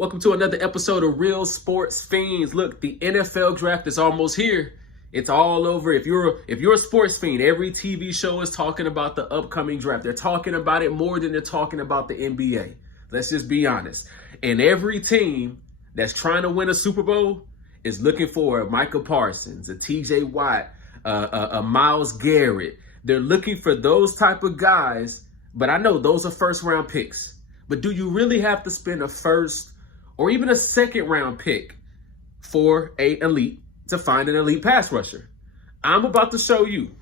Welcome to another episode of Real Sports Fiends. Look, the NFL draft is almost here. It's all over. If you're a sports fiend, every TV show is talking about the upcoming draft. They're talking about it more than they're talking about the NBA. Let's just be honest. And every team that's trying to win a Super Bowl is looking for a Micah Parsons, a TJ Watt, a Myles Garrett. They're looking for those type of guys, but I know those are first round picks. But do you really have to spend a first or even a second round pick for an elite to find an elite pass rusher? I'm about to show you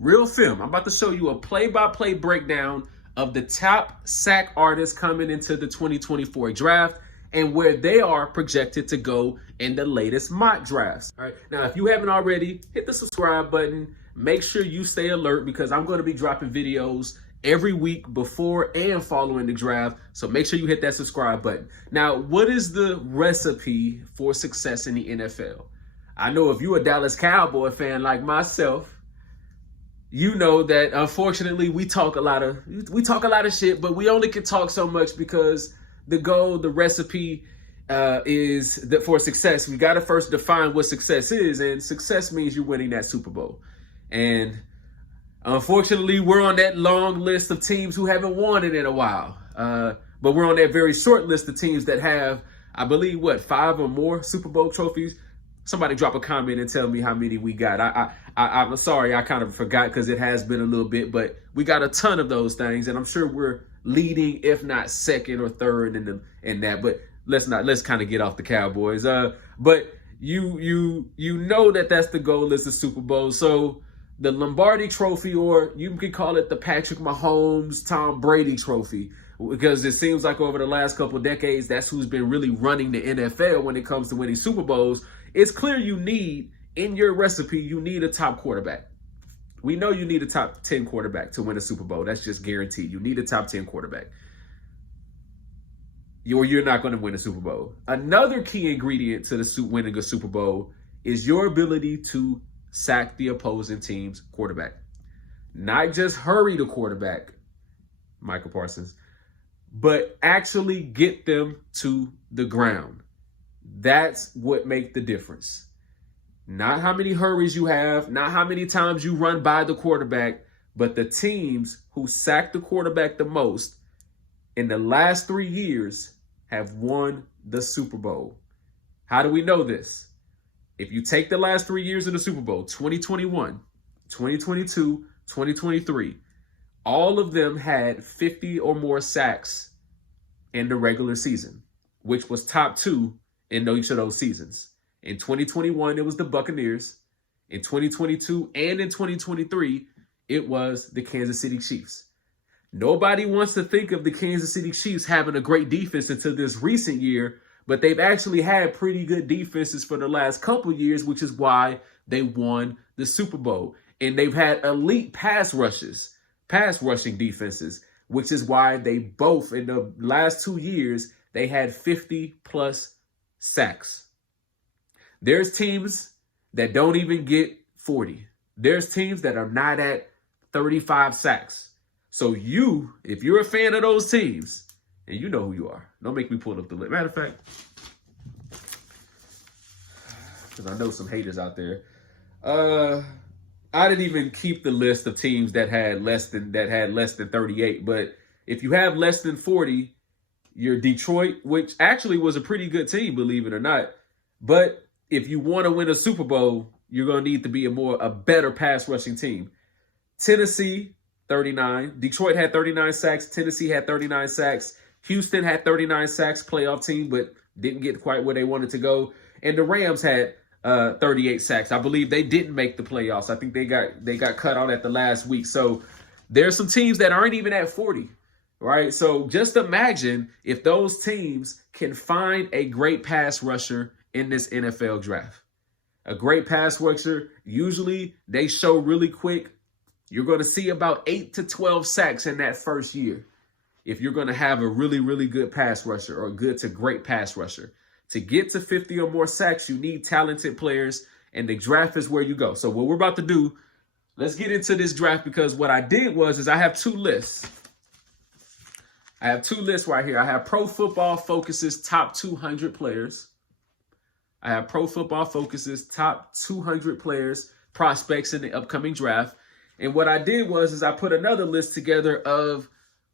real film. I'm about to show you a play-by-play breakdown of the top sack artists coming into the 2024 draft and where they are projected to go in the latest mock drafts. All right. Now, if you haven't already, hit the subscribe button. Make sure you stay alert because I'm going to be dropping videos every week before and following the draft. So make sure you hit that subscribe button. Now, what is the recipe for success in the NFL? I know if you're a Dallas Cowboy fan like myself, you know that unfortunately we talk a lot of shit, but we only can talk so much because the goal, the recipe is that for success, we got to first define what success is, and success means you're winning that Super Bowl. And unfortunately, we're on that long list of teams who haven't won it in a while. But we're on that very short list of teams that have, I believe, 5 or more Super Bowl trophies. Somebody drop a comment and tell me how many we got. I'm sorry, I kind of forgot because it has been a little bit, but we got a ton of those things, and I'm sure we're leading, if not second or third in that. But let's kind of get off the Cowboys. But you know that's the goal is the Super Bowl. So the Lombardi Trophy, or you can call it the Patrick Mahomes, Tom Brady Trophy, because it seems like over the last couple of decades, that's who's been really running the NFL when it comes to winning Super Bowls. It's clear you need, in your recipe, you need a top quarterback. We know you need a top 10 quarterback to win a Super Bowl. That's just guaranteed. You need a top 10 quarterback. You're not going to win a Super Bowl. Another key ingredient to winning a Super Bowl is your ability to sack the opposing team's quarterback. Not just hurry the quarterback, Micah Parsons, but actually get them to the ground. That's what makes the difference. Not how many hurries you have, not how many times you run by the quarterback, but the teams who sack the quarterback the most in the last 3 years have won the Super Bowl. How do we know this? If you take the last 3 years of the Super Bowl, 2021, 2022, 2023, all of them had 50 or more sacks in the regular season, which was top 2 in each of those seasons. In 2021, it was the Buccaneers. In 2022 and in 2023, it was the Kansas City Chiefs. Nobody wants to think of the Kansas City Chiefs having a great defense until this recent year, but they've actually had pretty good defenses for the last couple years, which is why they won the Super Bowl. And they've had elite pass rushing defenses, which is why they both, in the last 2 years, they had 50-plus sacks. There's teams that don't even get 40. There's teams that are not at 35 sacks. So if you're a fan of those teams, and you know who you are, don't make me pull up the list. Matter of fact, because I know some haters out there, I didn't even keep the list of teams that had less than 38. But if you have less than 40, you're Detroit, which actually was a pretty good team, believe it or not. But if you want to win a Super Bowl, you're going to need to be a better pass rushing team. Tennessee, 39. Detroit had 39 sacks. Tennessee had 39 sacks. Houston had 39 sacks, playoff team, but didn't get quite where they wanted to go. And the Rams had 38 sacks. I believe they didn't make the playoffs. I think they got cut out at the last week. So there's some teams that aren't even at 40, right? So just imagine if those teams can find a great pass rusher in this NFL draft. A great pass rusher, usually they show really quick. You're going to see about 8 to 12 sacks in that first year if you're going to have a really, really good pass rusher or a good to great pass rusher. To get to 50 or more sacks, you need talented players, and the draft is where you go. So what we're about to do, let's get into this draft, because what I did was I have 2 lists. I have two lists right here. I have Pro Football Focus's top 200 players. I have Pro Football Focus's top 200 players, prospects in the upcoming draft. And what I did was I put another list together of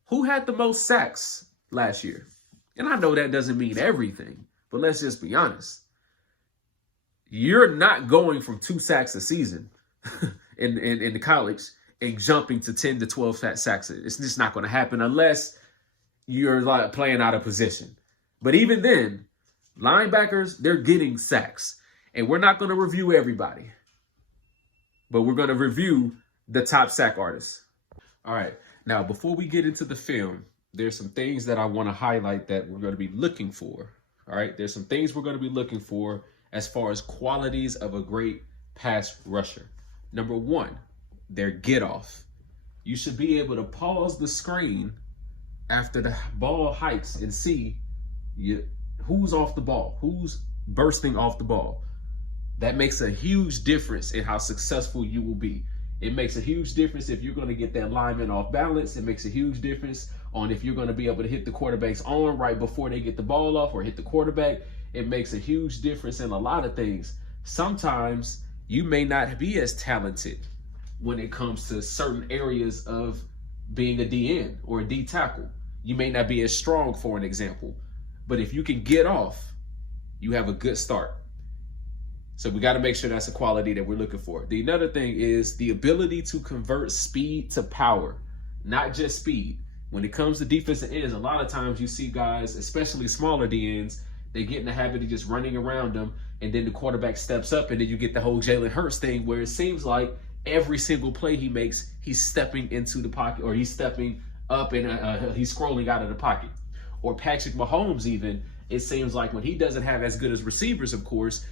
who had the most sacks last year. And I know that doesn't mean everything, but let's just be honest. You're not going from 2 sacks a season in the college and jumping to 10 to 12 sacks. It's just not going to happen unless you're like playing out of position. But even then, linebackers, they're getting sacks. And we're not going to review everybody, but we're going to review the top sack artists. All right. Now, before we get into the film, there's some things that I want to highlight that we're going to be looking for. All right. There's some things we're going to be looking for as far as qualities of a great pass rusher. Number one, their get off. You should be able to pause the screen after the ball hikes and see who's off the ball, who's bursting off the ball. That makes a huge difference in how successful you will be. It makes a huge difference if you're going to get that lineman off balance. It makes a huge difference on if you're going to be able to hit the quarterback's arm right before they get the ball off or hit the quarterback. It makes a huge difference in a lot of things. Sometimes you may not be as talented when it comes to certain areas of being a DN or a D tackle. You may not be as strong, for an example. But if you can get off, you have a good start. So we got to make sure that's a quality that we're looking for. The another thing is the ability to convert speed to power, not just speed. When it comes to defensive ends, a lot of times you see guys, especially smaller DNs, they get in the habit of just running around them, and then the quarterback steps up, and then you get the whole Jalen Hurts thing where it seems like every single play he makes, he's stepping into the pocket, or he's stepping up and he's scrolling out of the pocket. Or Patrick Mahomes even, it seems like when he doesn't have as good as receivers, of course,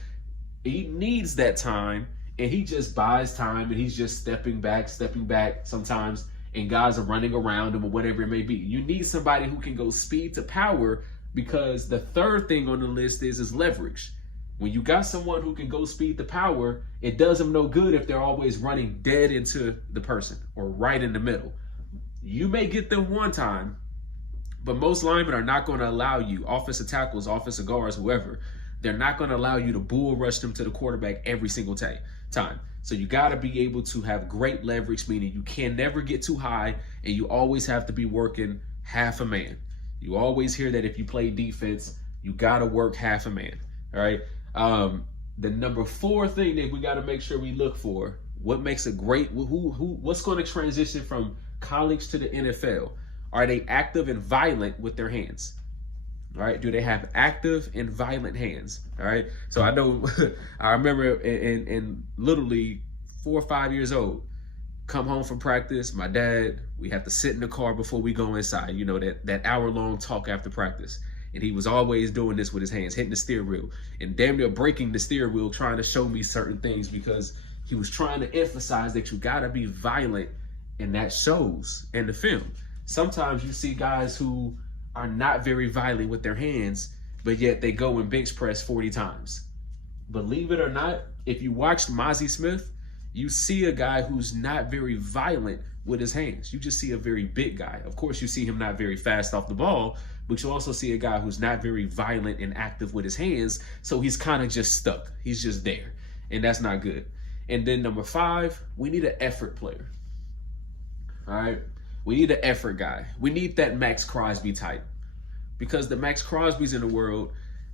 he needs that time, and he just buys time, and he's just stepping back sometimes, and guys are running around him or whatever it may be. You need somebody who can go speed to power, because the third thing on the list is leverage. When you got someone who can go speed to power, it does them no good if they're always running dead into the person or right in the middle. You may get them one time, but most linemen are not going to allow you, offensive tackles, offensive guards, whoever, they're not going to allow you to bull rush them to the quarterback every single time. So you got to be able to have great leverage, meaning you can never get too high, and you always have to be working half a man. You always hear that if you play defense, you got to work half a man. All right. The number 4 thing that we got to make sure we look for, what makes a great, what's going to transition from college to the NFL? Are they active and violent with their hands? All right. Do they have active and violent hands? All right. So I know, I remember in literally 4 or 5 years old, come home from practice, my dad, we have to sit in the car before we go inside, you know, that hour-long talk after practice. And he was always doing this with his hands, hitting the steering wheel and damn near breaking the steering wheel, trying to show me certain things, because he was trying to emphasize that you got to be violent, and that shows in the film. Sometimes you see guys who are not very violent with their hands, but yet they go and bench press 40 times. Believe it or not, if you watched Mozzie Smith, you see a guy who's not very violent with his hands. You just see a very big guy. Of course, you see him not very fast off the ball, but you also see a guy who's not very violent and active with his hands. So he's kind of just stuck. He's just there. And that's not good. And then number 5, we need an effort player. All right. We need an effort guy. We need that Max Crosby type, because the Max Crosbys in the world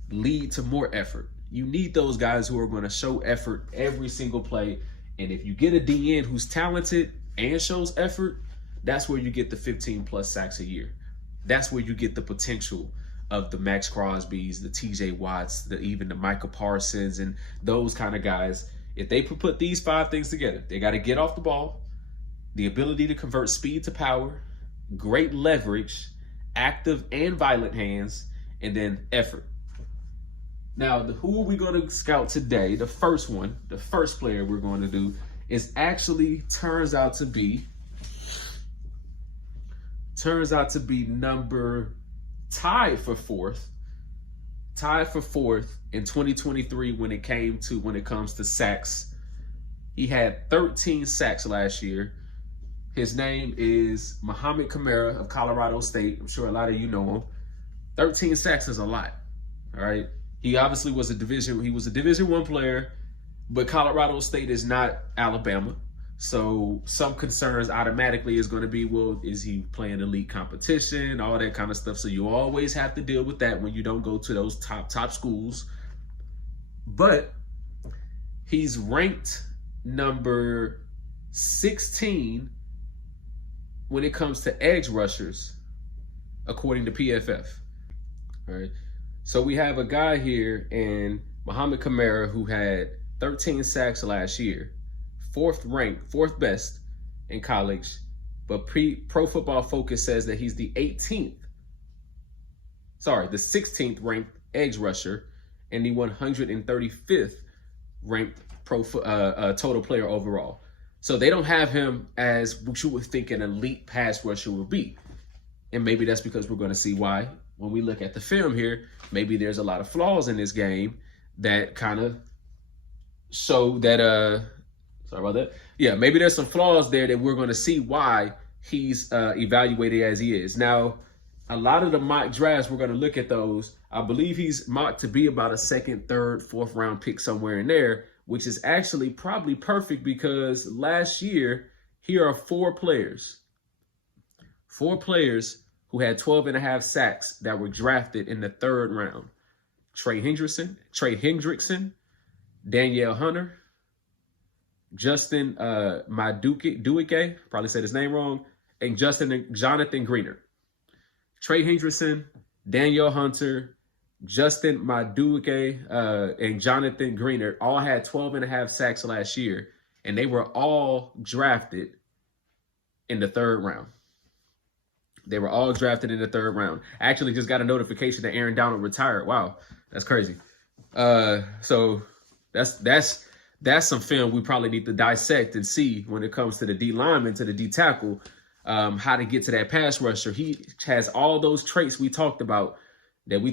lead to more effort. You need those guys who are going to show effort every single play. And if you get a DN who's talented and shows effort, that's where you get the 15+ sacks a year. That's where you get the potential of the Max Crosbys, the TJ Watts, even the Micah Parsons, and those kind of guys. If they put these 5 things together, they got to get off the ball, the ability to convert speed to power, great leverage, active and violent hands, and then effort. Now, who are we going to scout today? The first one, the first player we're going to do is actually turns out to be tied for fourth in 2023 when it comes to sacks. He had 13 sacks last year. His name is Mohamed Kamara of Colorado State. I'm sure a lot of you know him. 13 sacks is a lot. All right. He obviously was a Division I player, but Colorado State is not Alabama. So some concerns automatically is going to be, well, is he playing elite competition, all that kind of stuff. So you always have to deal with that when you don't go to those top schools. But he's ranked number 16 when it comes to edge rushers, according to PFF. All right. So we have a guy here in Mohamed Kamara who had 13 sacks last year, fourth best in college, but Pro Football Focus says that he's the 16th ranked edge rusher and the 135th ranked total player overall. So they don't have him as what you would think an elite pass rusher would be. And maybe that's because we're going to see why when we look at the film here. Maybe there's a lot of flaws in this game that kind of show that, sorry about that. Yeah, maybe there's some flaws there that we're going to see why he's evaluated as he is. Now, a lot of the mock drafts, we're going to look at those. I believe he's mocked to be about a second, third, fourth round pick somewhere in there, which is actually probably perfect because last year, here are four players who had 12 and a half sacks that were drafted in the third round. Trey Hendrickson, Danielle Hunter, Justin Madueke, probably said his name wrong, and Jonathan Greener. Trey Hendrickson, Danielle Hunter, Justin Madueke, and Jonathan Greener all had 12 and a half sacks last year, and they were all drafted in the third round. They were all drafted in the third round. I actually just got a notification that Aaron Donald retired. Wow, that's crazy. So that's some film we probably need to dissect and see when it comes to the D lineman, to the D tackle, how to get to that pass rusher. He has all those traits we talked about that we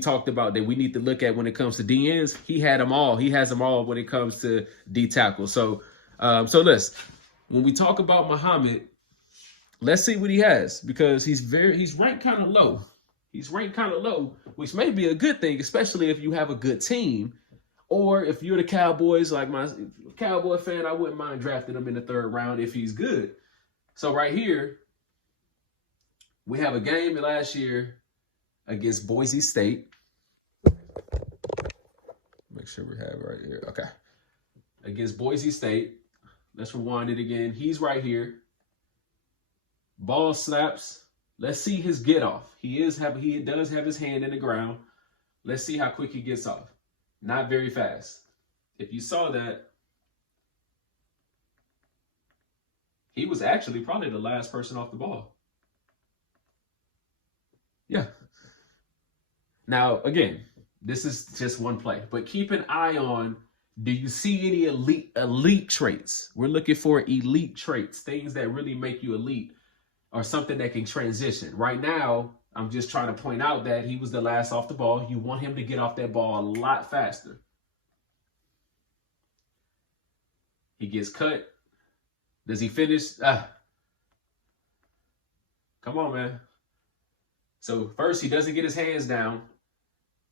need to look at when it comes to D ends. He had them all. He has them all when it comes to D tackle. So listen, when we talk about Mohamed, let's see what he has, because he's ranked kind of low. He's ranked kind of low, which may be a good thing, especially if you have a good team, or if you're the Cowboys, like my Cowboy fan, I wouldn't mind drafting him in the third round if he's good. So right here, we have a game last year against Boise State. Make sure we have it right here. Okay. Against Boise State. Let's rewind it again. He's right here. Ball snaps. Let's see his get off. He does have his hand in the ground. Let's see how quick he gets off. Not very fast. If you saw that, he was actually probably the last person off the ball. Yeah. Now, again, this is just one play, but keep an eye on, do you see any elite traits? We're looking for elite traits, things that really make you elite, or something that can transition. Right now, I'm just trying to point out that he was the last off the ball. You want him to get off that ball a lot faster. He gets cut. Does he finish? Come on, man. So first, he doesn't get his hands down,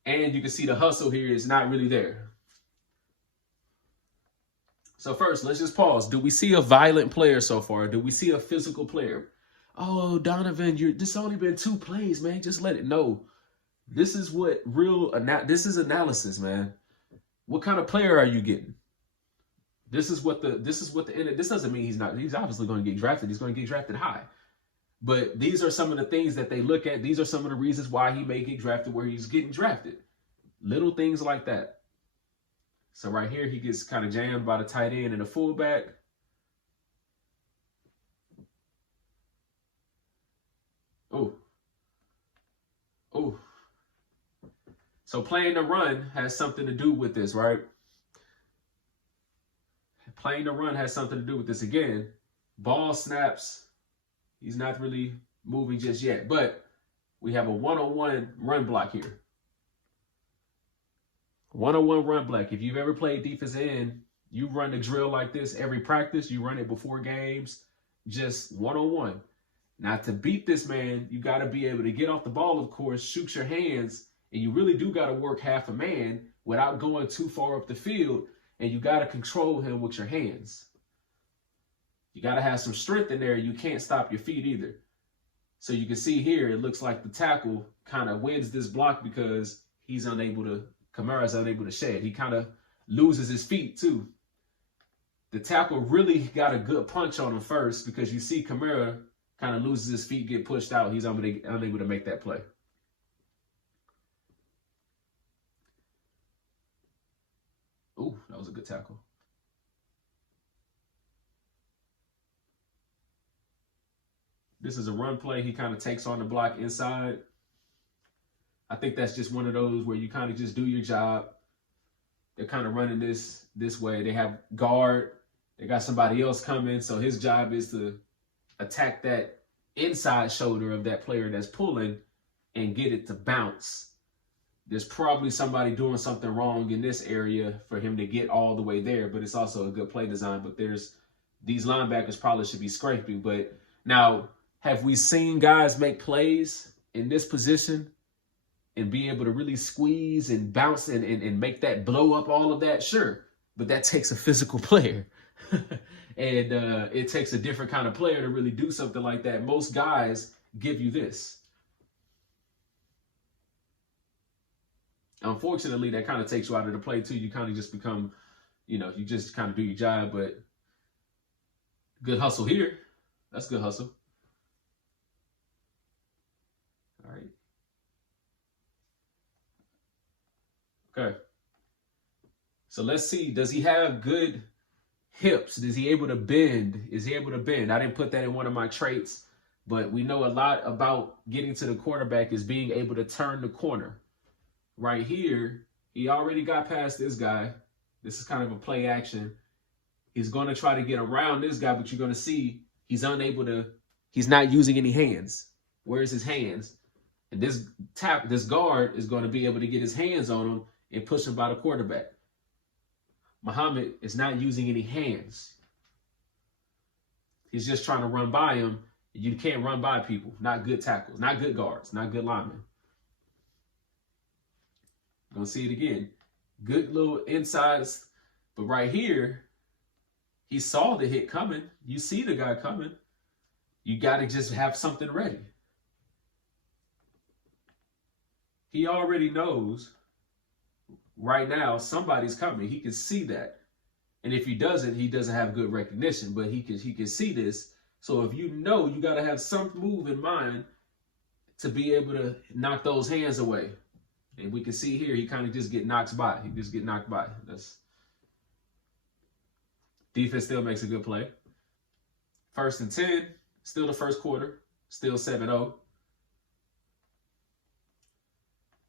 and you can see the hustle here is not really there. So first, let's just pause. Do we see a violent player so far? Do we see a physical player? Oh, Donovan, this only been 2 plays, man. Just let it know. This is what this is analysis, man. What kind of player are you getting? This doesn't mean he's obviously going to get drafted. He's going to get drafted high. But these are some of the things that they look at. These are some of the reasons why he may get drafted where he's getting drafted. Little things like that. So right here, he gets kind of jammed by the tight end and the fullback. Oh. So playing the run has something to do with this, right? Playing the run has something to do with this. Again, ball snaps. He's not really moving just yet, but we have a one-on-one run block here. One-on-one run block. If you've ever played defensive end, you run the drill like this every practice. You run it before games. just one-on-one. Now, to beat this man, you got to be able to get off the ball, of course, shoot your hands, and you really do got to work half a man without going too far up the field, and you got to control him with your hands. You got to have some strength in there. You can't stop your feet either. So you can see here, it looks like the tackle kind of wins this block because Kamara's unable to shed. He kind of loses his feet too. The tackle really got a good punch on him first because you see Kamara kind of loses his feet, get pushed out. He's unable to make that play. Ooh, that was a good tackle. This is a run play. He kind of takes on the block inside. I think that's just one of those where you kind of just do your job. They're kind of running this way. They have guard. They got somebody else coming. So his job is to attack that inside shoulder of that player that's pulling and get it to bounce. There's probably somebody doing something wrong in this area for him to get all the way there, but it's also a good play design. But these linebackers probably should be scraping. But now, have we seen guys make plays in this position and be able to really squeeze and bounce and make that blow up all of that? Sure, but that takes a physical player. And it takes a different kind of player to really do something like that. Most guys give you this. Unfortunately, that kind of takes you out of the play too. You kind of just become, you just kind of do your job, but good hustle here. That's good hustle. All right. Okay. So let's see. Does he have good hips? Is he able to bend? Is he able to bend? I didn't put that in one of my traits, but we know a lot about getting to the quarterback is being able to turn the corner. Right here, he already got past this guy. This is kind of a play action. He's going to try to get around this guy, but you're going to see he's not using any hands. Where's his hands? And this guard is going to be able to get his hands on him and push him by the quarterback. Mohamed is not using any hands. He's just trying to run by him. You can't run by people. Not good tackles, not good guards, not good linemen. Gonna see it again. Good little insides, but right here, he saw the hit coming. You see the guy coming. You got to just have something ready. He already knows right now somebody's coming. He can see that. And if he doesn't have good recognition, but he can see this. So if you know, you got to have some move in mind to be able to knock those hands away. And we can see here, he kind of just get knocked by. He just get knocked by. Defense still makes a good play. 1st and 10, still the first quarter, still 7-0.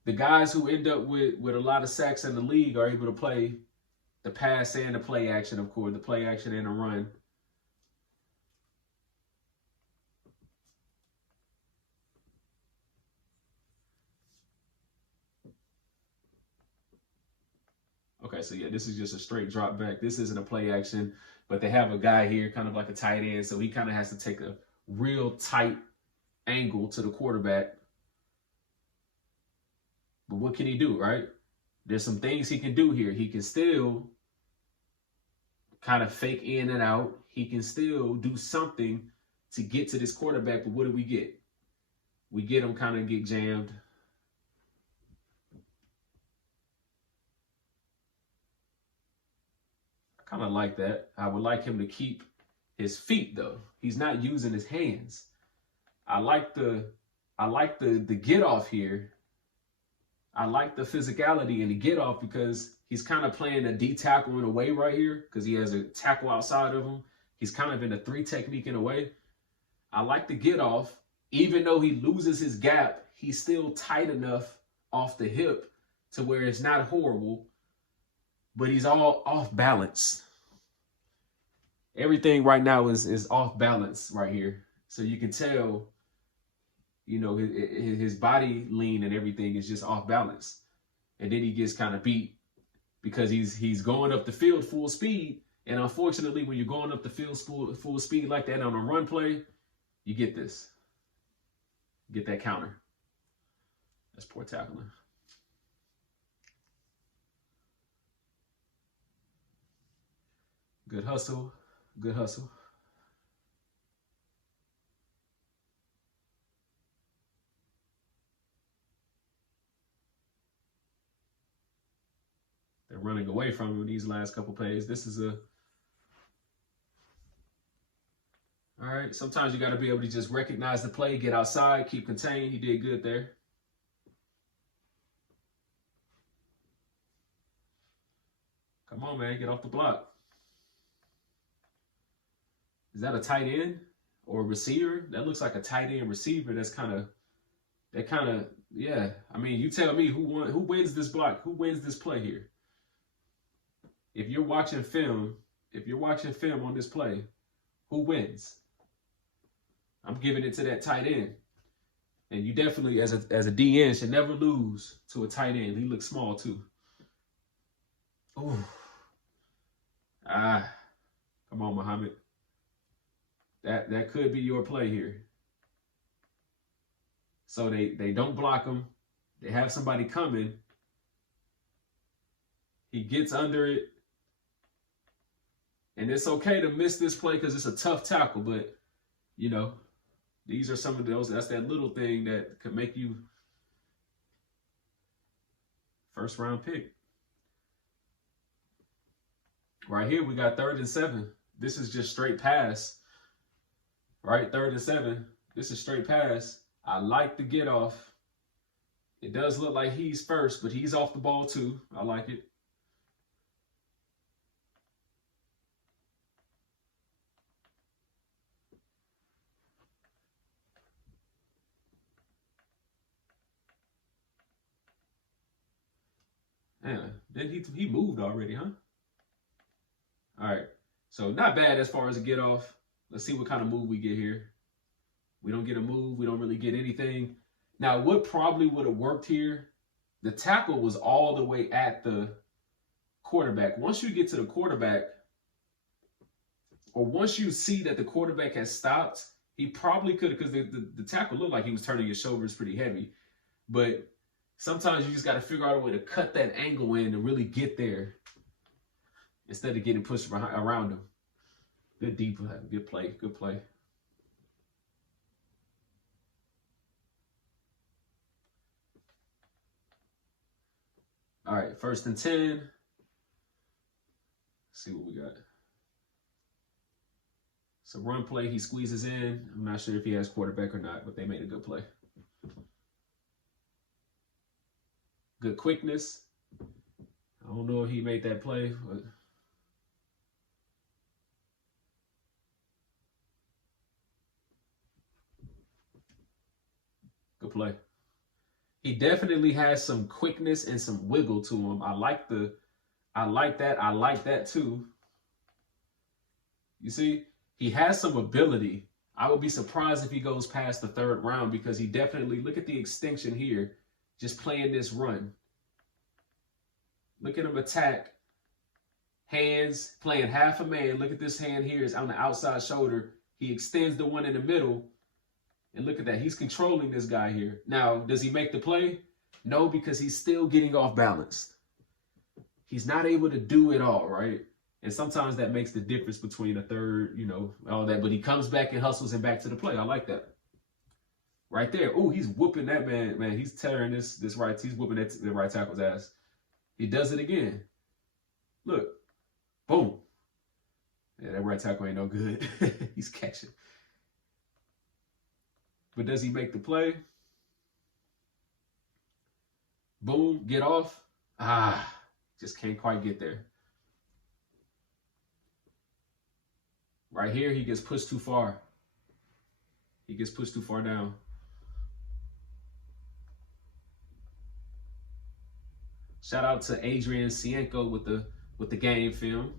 The guys who end up with a lot of sacks in the league are able to play the pass and the play action, of course, the play action and the run. Okay, so yeah, this is just a straight drop back. This isn't a play action, but they have a guy here, kind of like a tight end, so he kind of has to take a real tight angle to the quarterback. But what can he do, right? There's some things he can do here. He can still kind of fake in and out. He can still do something to get to this quarterback, but what do we get? We get him kind of get jammed. Kind of like that. I would like him to keep his feet though. He's not using his hands. I like the get off here. I like the physicality and the get off because he's kind of playing a D tackle in a way right here because he has a tackle outside of him. He's kind of in a 3 technique in a way. I like the get off. Even though he loses his gap, he's still tight enough off the hip to where it's not horrible. But he's all off balance. Everything right now is off balance right here. So you can tell, his body lean and everything is just off balance. And then he gets kind of beat because he's going up the field full speed And unfortunately, when you're going up the field full speed like that on a run play, you get this. Get that counter. That's poor tackling. Good hustle. Good hustle. They're running away from him these last couple plays. This is a... All right, sometimes you got to be able to just recognize the play, get outside, keep contained. He did good there. Come on, man, get off the block. Is that a tight end or a receiver? That looks like a tight end receiver. Yeah. I mean, you tell me who wins this block? Who wins this play here? If you're watching film on this play, who wins? I'm giving it to that tight end. And you definitely, as a DN, should never lose to a tight end. He looks small too. Oh. Come on, Mohamed. That could be your play here. So they don't block him. They have somebody coming. He gets under it. And it's okay to miss this play because it's a tough tackle, but, you know, these are some of those. That's that little thing that could make you first round pick. Right here, we got 3rd and 7. This is just straight pass. Right, 3rd and 7. This is straight pass. I like the get off. It does look like he's first, but he's off the ball too. I like it. Man, then he moved already, huh? All right. So not bad as far as a get off. Let's see what kind of move we get here. We don't get a move. We don't really get anything. Now, what probably would have worked here, the tackle was all the way at the quarterback. Once you get to the quarterback, or once you see that the quarterback has stopped, he probably could have, because the tackle looked like he was turning his shoulders pretty heavy. But sometimes you just got to figure out a way to cut that angle in and really get there instead of getting pushed around him. Good deep, good play, good play. All right, 1st and 10. Let's see what we got. It's a run play. He squeezes in. I'm not sure if he has quarterback or not, but they made a good play. Good quickness. I don't know if he made that play, but good play. He definitely has some quickness and some wiggle to him. I like that. I like that too. You see, he has some ability. I would be surprised if he goes past the 3rd round because he definitely, look at the extension here, just playing this run. Look at him attack. Hands, playing half a man. Look at this hand here is on the outside shoulder. He extends the one in the middle. And look at that. He's controlling this guy here. Now, does he make the play? No, because he's still getting off balance. He's not able to do it all, right? And sometimes that makes the difference between a third, you know, all that. But he comes back and hustles him back to the play. I like that. Right there. Oh, he's whooping that man. Man, he's tearing this right. He's whooping the right tackle's ass. He does it again. Look. Boom. Yeah, that right tackle ain't no good. He's catching. But does he make the play? Boom, get off. Just can't quite get there. Right here, he gets pushed too far. He gets pushed too far down. Shout out to Adrian Cienko with the game film.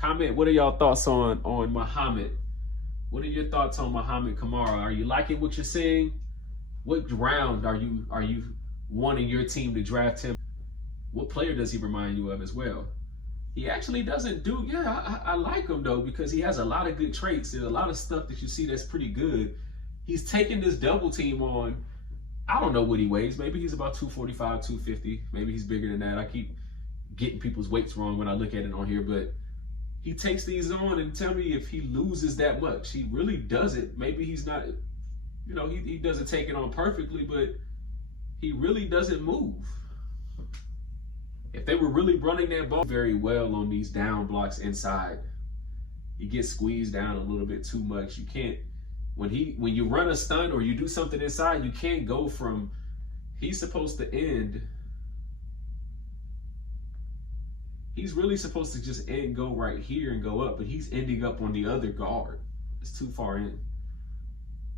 Comment, what are y'all thoughts on Mohamed? What are your thoughts on Mohamed Kamara? Are you liking what you're seeing? What round are you wanting your team to draft him? what player does he remind you of as well? He actually doesn't do, I like him though, because he has a lot of good traits. There's a lot of stuff that you see that's pretty good. He's taking this double team on. I don't know what he weighs. Maybe he's about 245, 250. Maybe he's bigger than that. I keep getting people's weights wrong when I look at it on here, but he takes these on, and tell me if he loses that much. He really does it. Maybe he's not, he doesn't take it on perfectly, but he really doesn't move. If they were really running that ball very well on these down blocks inside, he gets squeezed down a little bit too much. You can't, when you run a stunt or you do something inside, you can't go from, he's supposed to end. He's really supposed to just go right here and go up, but he's ending up on the other guard. It's too far in.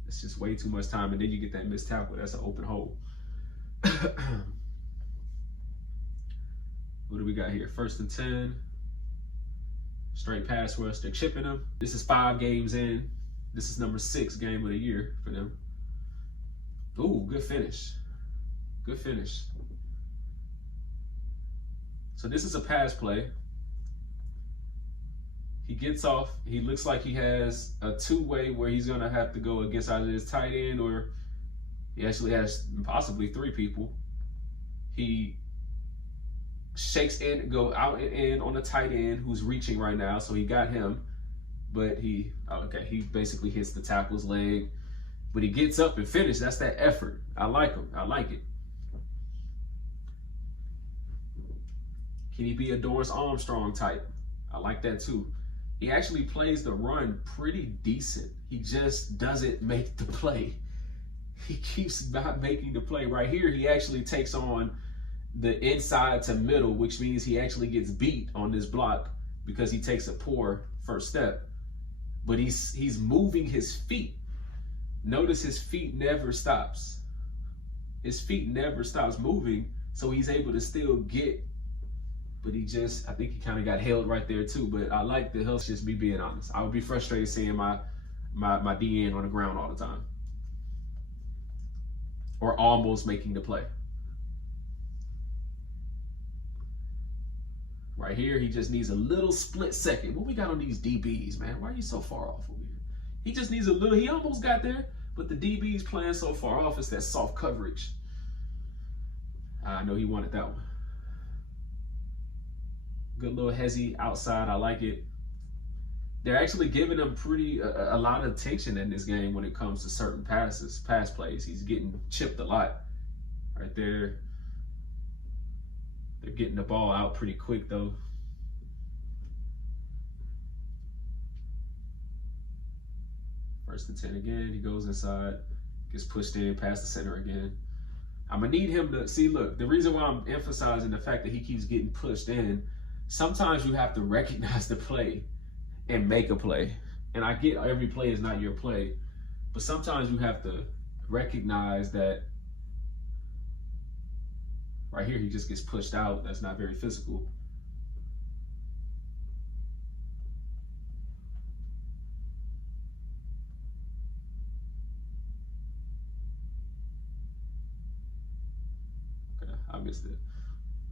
It's just way too much time, and then you get that missed tackle. That's an open hole. What do we got here? 1st and 10. Straight pass rush. They're chipping him. This is 5 games in. This is number 6 game of the year for them. Ooh, good finish. Good finish. So this is a pass play. He gets off. He looks like he has a 2-way where he's going to have to go against either his tight end, or he actually has possibly 3 people. He shakes in, go out and in on the tight end who's reaching right now. So he got him, but he basically hits the tackle's leg, but he gets up and finishes. That's that effort. I like him. I like it. Can he be a Dorrance Armstrong type? I like that too. He actually plays the run pretty decent. He just doesn't make the play. He keeps not making the play. Right here, he actually takes on the inside to middle, which means he actually gets beat on this block because he takes a poor first step. But he's moving his feet. Notice his feet never stops. His feet never stops moving, so he's able to still get. But I think he kind of got held right there too. But I like the help. Just me being honest. I would be frustrated seeing my DN on the ground all the time, or almost making the play. Right here, he just needs a little split second. What we got on these DBs, man? Why are you so far off over here? He just needs a little. He almost got there, but the DB's playing so far off. It's that soft coverage. I know he wanted that one. Good little hezzy outside. I like it. They're actually giving him a lot of attention in this game when it comes to certain pass plays. He's getting chipped a lot right there. They're getting the ball out pretty quick though. First and 10 again. He goes inside, gets pushed in, past the center again. I'm gonna need him to see. Look, the reason why I'm emphasizing the fact that he keeps getting pushed in. Sometimes you have to recognize the play and make a play. And I get every play is not your play, but sometimes you have to recognize that right here he just gets pushed out. That's not very physical. Okay, I missed it.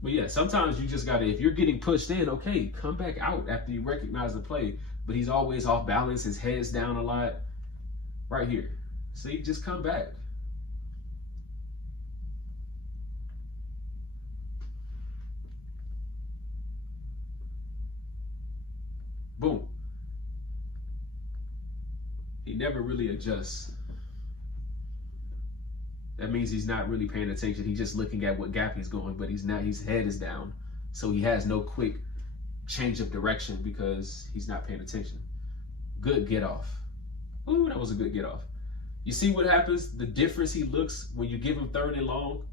But yeah, sometimes you just gotta, if you're getting pushed in, okay, come back out after you recognize the play. But he's always off balance, his head's down a lot. Right here. See, just come back. Boom. He never really adjusts. That means he's not really paying attention. He's just looking at what gap he's going, but he's not, his head is down. So he has no quick change of direction because he's not paying attention. Good get off. Ooh, that was a good get off. You see what happens? The difference he looks when you give him 3rd and long.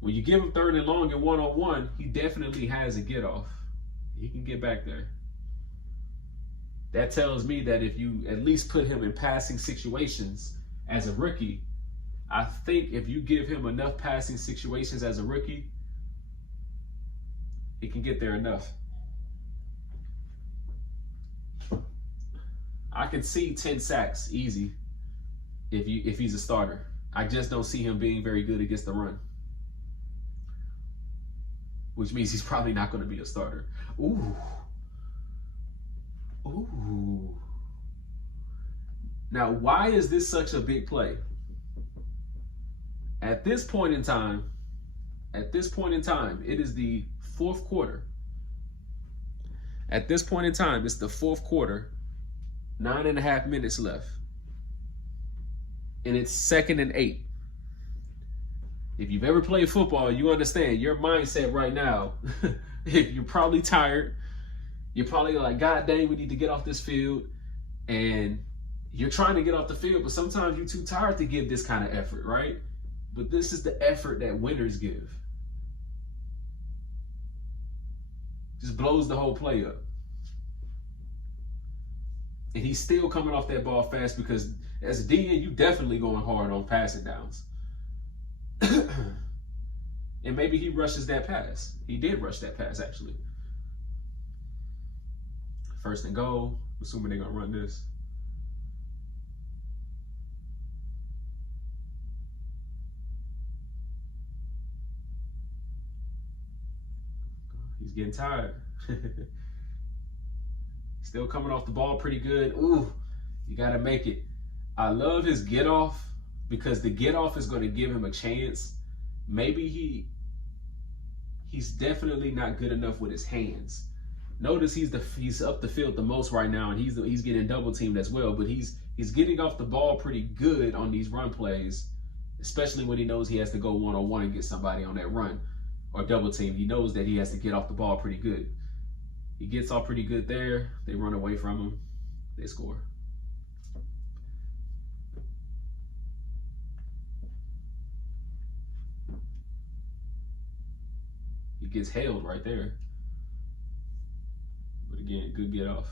When you give him 3rd and long in one-on-one, he definitely has a get off. He can get back there. That tells me that if you at least put him in passing situations as a rookie, I think if you give him enough passing situations as a rookie, he can get there enough. I can see 10 sacks easy if he's a starter. I just don't see him being very good against the run. which means he's probably not going to be a starter. Ooh. Ooh. Now, why is this such a big play? At this point in time, it is the fourth quarter. At this point in time, it's the fourth quarter, 9.5 minutes left. And it's 2nd and 8. If you've ever played football, you understand your mindset right now. If you're probably tired, you're probably like, God dang, we need to get off this field. And you're trying to get off the field, but sometimes you're too tired to give this kind of effort, right? But this is the effort that winners give. Just blows the whole play up. And he's still coming off that ball fast because as a DN, you definitely going hard on passing downs. And maybe he rushes that pass. He did rush that pass, actually. 1st and goal. Assuming they're going to run this. He's getting tired. Still coming off the ball pretty good. Ooh, you got to make it. I love his get off because the get off is going to give him a chance. Maybe he's definitely not good enough with his hands. Notice he's up the field the most right now, and he's getting double teamed as well. But he's getting off the ball pretty good on these run plays, especially when he knows he has to go one-on-one and get somebody on that run or double team. He knows that he has to get off the ball pretty good. He gets off pretty good there. They run away from him. They score. He gets held right there. But again, good get off.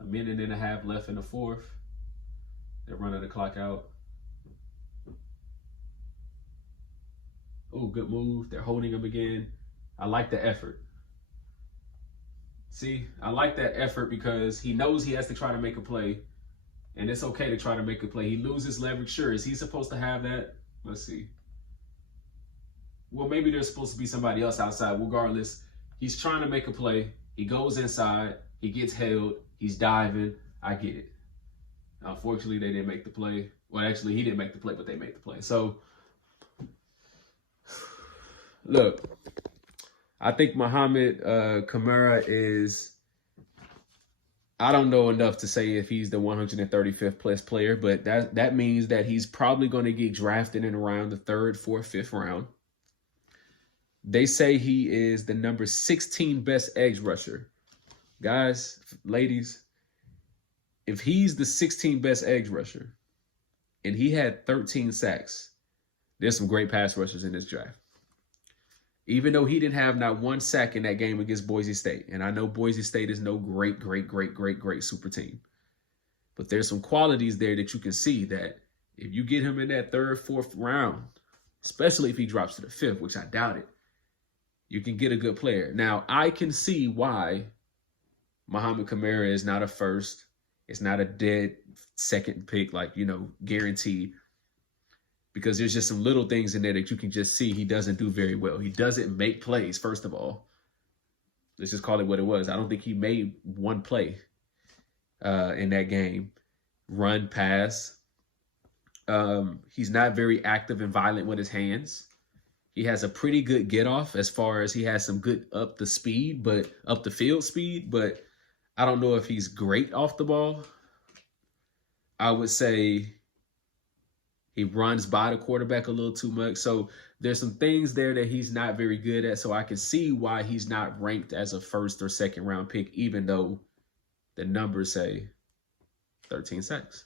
A 1.5 minutes left in the fourth. They're running the clock out. Oh, good move. They're holding him again. I like the effort. See, I like that effort because he knows he has to try to make a play. And it's okay to try to make a play. He loses leverage. Sure, is he supposed to have that? Let's see. Well, maybe there's supposed to be somebody else outside. Regardless, he's trying to make a play. He goes inside. He gets held. He's diving. I get it. Unfortunately, they didn't make the play. Well, actually, he didn't make the play, but they made the play. So, look, I think Mohamed Kamara is, I don't know enough to say if he's the 135th plus player, but that means that he's probably going to get drafted in around the 3rd, 4th, 5th round. They say he is the number 16 best edge rusher. Guys, ladies, if he's the 16th best edge rusher and he had 13 sacks, there's some great pass rushers in this draft. Even though he didn't have not one sack in that game against Boise State. And I know Boise State is no great super team. But there's some qualities there that you can see that if you get him in that 3rd, 4th round, especially if he drops to the 5th, which I doubt it, you can get a good player. Now, I can see why Mohamed Kamara is not a 1st. It's not a dead 2nd pick, like, guaranteed. Because there's just some little things in there that you can just see he doesn't do very well. He doesn't make plays, first of all. Let's just call it what it was. I don't think he made one play in that game. Run, pass. He's not very active and violent with his hands. He has a pretty good get off as far as he has some good up the field speed, but I don't know if he's great off the ball. I would say he runs by the quarterback a little too much. So there's some things there that he's not very good at. So I can see why he's not ranked as a 1st or 2nd round pick, even though the numbers say 13 sacks.